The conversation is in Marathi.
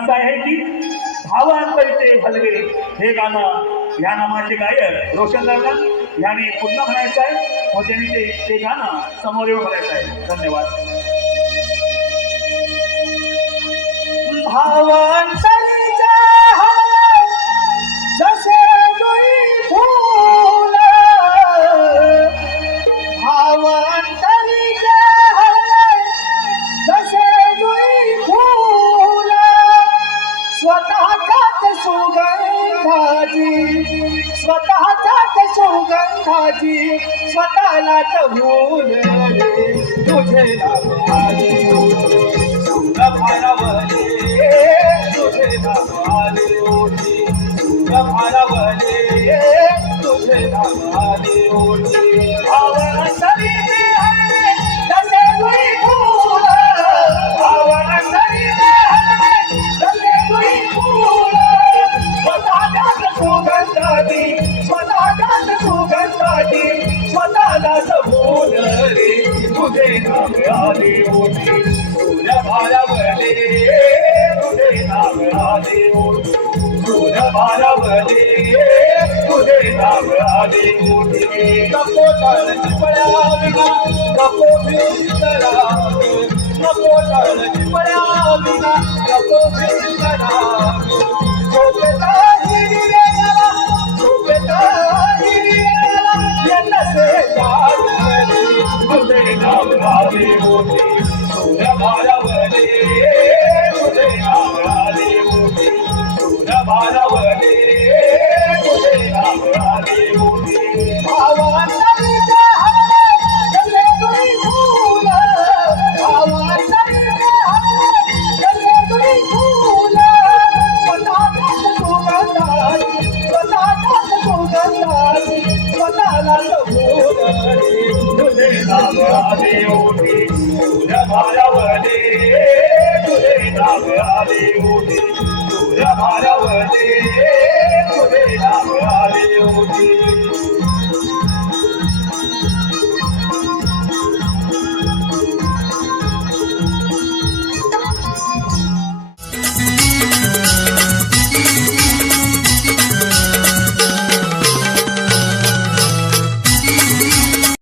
असं आहे की भावांतरिते हलवे हे गाणं या नामाचे गायक रोशनदादा याने पुन्हा म्हणायचं आहे व त्यांनी ते गाणं समोर येऊन म्हणायचं आहे. धन्यवाद. भावांतरिते हलवे जसे जुई फूल, भावांतरिते हलवे जसे जुई फूल, स्वतःच्याच सुगंधाची स्वतःलाच भूल रे तुझे नाम आले सूर भारावले तुझे नाम आले ओठी सूर भारावले तुझे नाम आले ओठी. भावांतरिते हलवे जसे जुई फूल, भावांतरिते हलवे जसे जुई फूल, स्वतःच्याच सुगंधाची स्वतःलाच भूल रे तुझे नाम आले ओठी सूर भारावले तुझे नाम आले ओठी सूर भारावले तुझे नाम आले ओठी. कपोटाळ चिपळ्या विना कपो भितराग, कपोटाळ चिपळ्या विना कपो भितराग, झोपेता हिरियाला झोपेता हिरियाला येतसे याद रे तुझे नाम आले ओठी सूर भारावले तुझे नाम आले ओठी सूर भारावले तुझे नाम आले ओठी. भावांतरिते हलवे जसे जुई फूल, भावांतरिते हलवे जसे जुई फूल, स्वतःच्याच सुगंधाची स्वतःलाच भूल रे तुझे नाम आले ओठी सूर भारावले